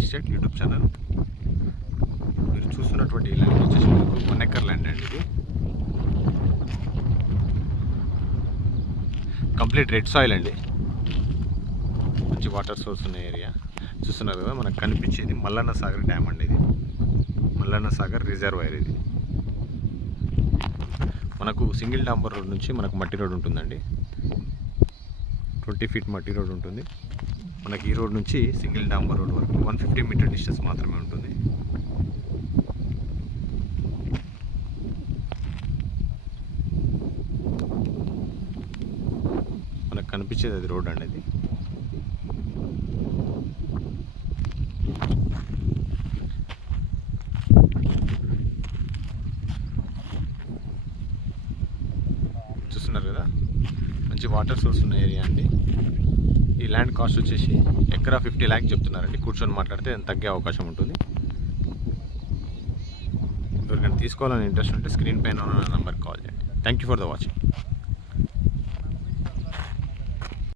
Estate YouTube channel. మీరు చూస్తున్నటువంటి land వచ్చేసి 1 ఎకర్ ల్యాండ్ అండి. ఇది కంప్లీట్ రెడ్ సాయిల్ అండి. మంచి వాటర్ సోర్స్ ఉన్న ఏరియా చూస్తున్నారు కదా. మనకు కనిపించేది మల్లన్న సాగర్ డ్యామ్ అండి. ఇది మల్లన్న సాగర్ రిజర్వాయర్. ఇది మనకు సింగిల్ డాంబర్ రోడ్ నుంచి మనకు మట్టి రోడ్ ఉంటుందండి. 20 ఫీట్ మట్టి రోడ్ ఉంటుంది మనకి. ఈ రోడ్ నుంచి సింగిల్ డాంబర్ రోడ్ వరకు 150 మీటర్ డిస్టెన్స్ మాత్రమే ఉంటుంది. మనకు కనిపించేది అది రోడ్ అండి. అది చూస్తున్నారు కదా. మంచి వాటర్ సోర్స్ ఉన్న ఏరియా అండి. ఈ ల్యాండ్ కాస్ట్ వచ్చేసి ఎకరా 50 lakhs చెప్తున్నారండి. కూర్చొని మాట్లాడితే తగ్గే అవకాశం ఉంటుంది. ఎవరికైనా తీసుకోవాలని ఇంట్రెస్ట్ ఉంటే స్క్రీన్ పైన ఉన్న నెంబర్కి కాల్ చేయండి. Thank you for the watching.